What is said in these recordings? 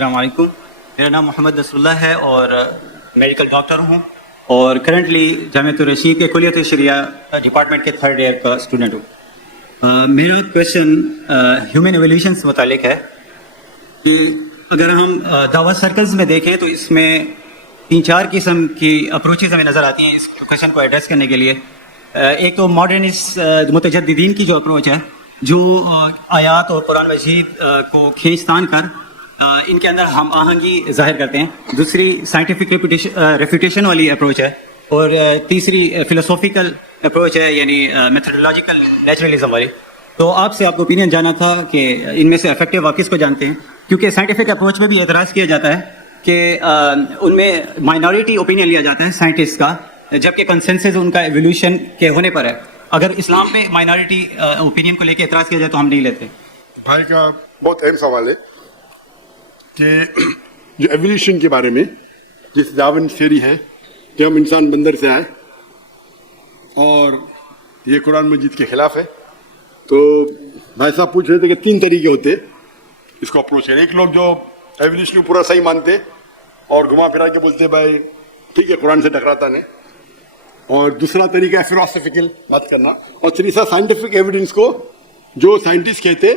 السلام علیکم، میرا نام محمد نصر اللہ ہے اور میڈیکل ڈاکٹر ہوں اور کرنٹلی جامعۃ الرشید کے کلیت شریعہ ڈپارٹمنٹ کے 3rd ایئر کا اسٹوڈنٹ ہوں۔ میرا کویشچن ہیومن ایولیوشن سے متعلق ہے کہ اگر ہم دعوت سرکلز میں دیکھیں تو اس میں 3-4 قسم کی اپروچز ہمیں نظر آتی ہیں اس کویشچن کو ایڈریس کرنے کے لیے۔ ایک تو ماڈرنسٹ متجددین کی جو اپروچ ہے، جو آیات اور قرآن مجید کو کھینچ تان کر ان کے اندر ہم آہنگی ظاہر کرتے ہیں۔ دوسری سائنٹیفک ریفیوٹیشن والی اپروچ ہے، اور تیسری فلسافیکل اپروچ ہے، یعنی میتھڈولوجیکل نیچرلزم والی۔ تو آپ سے آپ کو اوپینین جانا تھا کہ ان میں سے افیکٹو آپ کس کو جانتے ہیں، کیونکہ سائنٹیفک اپروچ میں بھی اعتراض کیا جاتا ہے کہ ان میں مائنورٹی اوپینین لیا جاتا ہے سائنٹسٹ کا، جبکہ کنسنسس ان کا ایولیوشن کے ہونے پر ہے۔ اگر اسلام میں مائنورٹی اوپینین کو لے کے اعتراض کیا جائے تو ہم نہیں لیتے۔ بھائی کا بہت اہم سوال ہے کہ جو ایولیوشن کے بارے میں جس ڈارون تھیوری ہے کہ ہم انسان بندر سے آئے اور یہ قرآن مجید کے خلاف ہے، تو بھائی صاحب پوچھ رہے تھے کہ 3 طریقے ہوتے اس کو اپروچ کریں۔ ایک لوگ جو ایولیوشن کو پورا صحیح مانتے اور گھما پھرا کے بولتے بھائی ٹھیک ہے قرآن سے ٹکراتا نہیں، اور دوسرا طریقہ ہے فلاسفیکل بات کرنا، اور تیسرا سائنٹیفک ایویڈنس کو جو سائنٹسٹ کہتے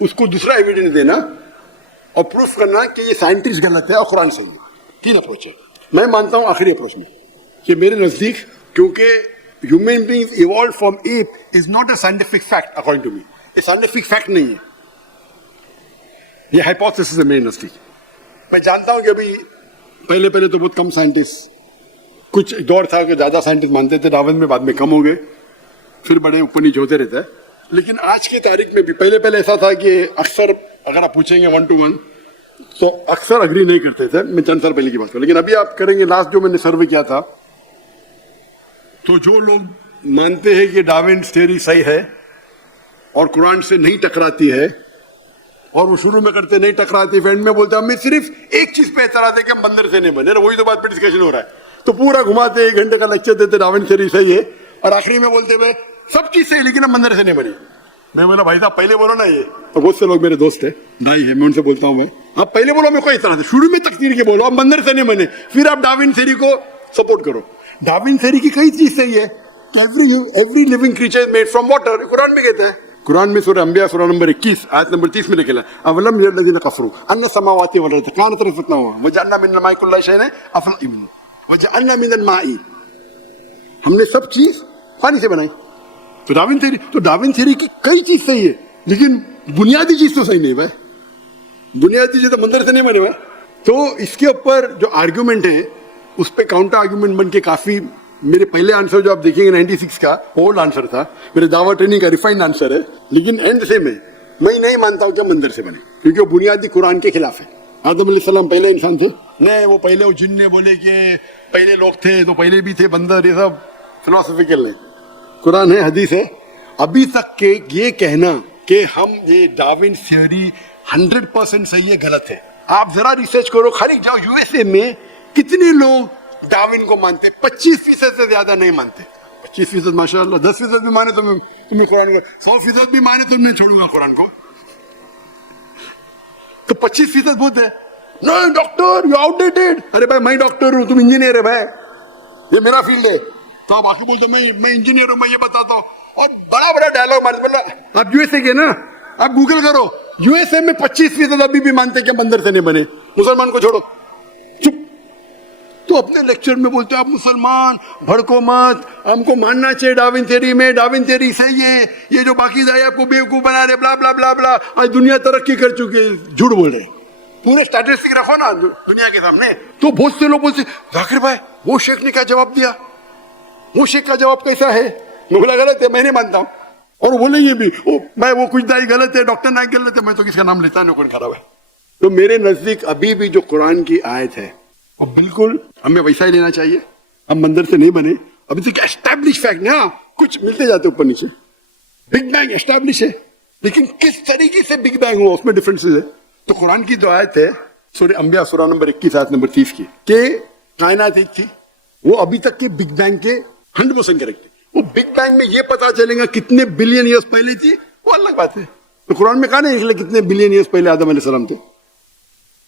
اس کو دوسرا ایویڈنس دینا اور پروف کرنا کہ یہ سائنٹسٹ غلط ہے اور قرآن صحیح ہے۔ 3 اپروچ ہے۔ میں مانتا ہوں آخری اپروچ میں کہ میرے نزدیک، کیونکہ human beings evolved from ape is not a scientific fact according to me, یہ سائنٹیفک فیکٹ نہیں ہے، یہ ہائپوتھیسس ہے میرے نزدیک۔ میں جانتا ہوں کہ ابھی پہلے تو بہت کم سائنٹسٹ، کچھ دور تھا کہ زیادہ سائنٹسٹ مانتے تھے ڈارون میں، بعد میں کم ہو گئے، پھر بڑے اوپر نیچے ہوتے رہتا ہے۔ لیکن آج کی تاریخ میں بھی پہلے ایسا تھا کہ اکثر اگر آپ پوچھیں گے 1 to 1 تو اکثر اگری نہیں کرتے تھے، میں چند سال پہلے کی بات کروں، لیکن ابھی آپ کریں گے لاسٹ جو میں نے سروے کیا تھا تو جو لوگ مانتے ہیں کہ ڈارون تھیوری صحیح ہے اور قرآن سے نہیں ٹکراتی ہے، اور وہ شروع میں کرتے نہیں ٹکراتی، اینڈ میں بولتے ہمیں صرف ایک چیز پہ اعتراض ہے کہ ہم بندر سے نہیں بنے، وہی تو بات پہ ڈسکشن ہو رہا ہے، تو پورا گھماتے 1 گھنٹے کا لیکچر دیتے ڈارون تھیوری صحیح ہے، اور آخری میں بولتے ہوئے سب چیز صحیح لیکن ہم بندر سے نہیں بنے۔ میں بولا بھائی صاحب پہلے بولو نا، یہ اور بہت سے لوگ میرے دوست ہیں، بھائی ہے، میں ان سے بولتا ہوں، میں آپ پہلے بولو، میں کوئی اعتراض ہے، شروع میں تقدیر کے بولو، آپ بندر سے نہیں بنے، پھر آپ ڈارون تھیوری کو سپورٹ کرو۔ ڈارون تھیوری کی کئی چیز صحیح ہے کہ every living creature made from water, قرآن میں کہتا ہے، قرآن میں سورہ انبیاء سورہ نمبر 21 آیت نمبر 30 میں لکھا ہے اولم یرى الذین کفروا ان السماوات والارض كانتا رتقا وجعلنا من الماء كل شيء افلا يؤمنون وجعلنا من الماء، ہم نے سب چیز پانی سے بنائی۔ تو ڈارون تھیوری کی کئی چیز صحیح ہے، لیکن بنیادی چیز تو صحیح نہیں بھائی، بنیادی چیز تو بندر سے نہیں بنے بھائی۔ تو اس کے اوپر جو آرگیومنٹ ہے اس پہ کاؤنٹر آرگیومنٹ بن کے کافی، میرے پہلے آنسر جو آپ دیکھیں گے 96 کا اولڈ آنسر تھا، میرے دعویٰ ٹریننگ کا ریفائنڈ آنسر ہے، لیکن اینڈ سے میں نہیں مانتا ہوں کہ بندر سے بنے، کیونکہ وہ بنیادی قرآن کے خلاف ہے۔ آدم علیہ السلام پہلے انسان تھے نہیں، وہ پہلے وہ جن نے بولے کہ پہلے لوگ تھے تو پہلے بھی تھے بندر، یہ سب فلاسفیکل ہے، قرآن ہے، حدیث ہے۔ ابھی تک کہ یہ کہنا کہ ہم یہ ڈارون تھیوری 100% صحیح ہے، غلط ہے۔ آپ ذرا ریسرچ کرو، خالی جاؤ USA میں کتنے لوگ ڈارون کو مانتے، 25% سے زیادہ نہیں مانتے۔ 25% ماشاء اللہ، 10% بھی مانے تو تمہیں قرآن کو، 100% بھی مانے تو میں چھوڑوں گا قرآن کو، تو 25% بہت ہے۔ نہیں ڈاکٹر یو آؤٹ ڈیٹڈ، ارے بھائی میں ڈاکٹر ہوں، تم انجینئر ہے بھائی، یہ میرا فیلڈ ہے، تو آپ آخر بولتے میں انجینئر ہوں، میں یہ بتاتا ہوں، اور بڑا ڈائلاگ مارتے۔ بولا آپ USA کے نا، آپ گوگل کرو، USA میں 25% ابھی بھی مانتے کہ بندر سے نہیں بنے، مسلمان کو چھوڑو، چپ۔ تو اپنے لیکچر میں بولتے آپ مسلمان بھڑکو مت، ہم کو ماننا چاہیے ڈارون تھیوری میں، ڈارون تھیوری صحیح ہے، یہ جو باقی دائی آپ کو بیوقوف بنا رہے، بلا بلا بلا بلا، آج دنیا ترقی کر چکی ہے، جھوٹ بول رہے، پورے اسٹیٹسٹک رکھو نا دنیا کے سامنے۔ تو بہت سے لوگ بولتے ذاکر بھائی وہ شیخ نے کیا جواب دیا، وہ شیخ کا جواب کیسا ہے، میں بولا غلط ہے، میں نہیں مانتا ہوں، اور بولیں گے بھی میں وہ کچھ دائی غلط ہے، ڈاکٹر نائک غلط ہے، میں تو کس کا نام لیتا نہیں، کون خراب ہے۔ تو میرے نزدیک ابھی بھی جو قرآن کی آیت ہے اور بالکل ہمیں ویسا ہی لینا چاہیے، ہم بندر سے نہیں بنے۔ ابھی تک اسٹیبلش فیکٹ نہیں، ہاں کچھ ملتے جاتے اوپر نیچے، بگ بینگ اسٹیبلش ہے، لیکن کس طریقے سے بگ بینگ ہوا اس میں ڈفرینسز ہے۔ تو قرآن کی جو آیت ہے سورہ انبیاء سورہ نمبر 21 آیت نمبر 30 کی کہ کائنات ایک تھی، وہ ابھی تک کے بگ بینگ کے 100% کریکٹ ہے۔ وہ بگ بینگ میں یہ پتا چلے گا کتنے بلین ایئرس پہلے تھی، وہ الگ بات ہے۔ تو قرآن میں کہا نہیں کتنے بلین ایئرس پہلے آدم علیہ السلام تھے،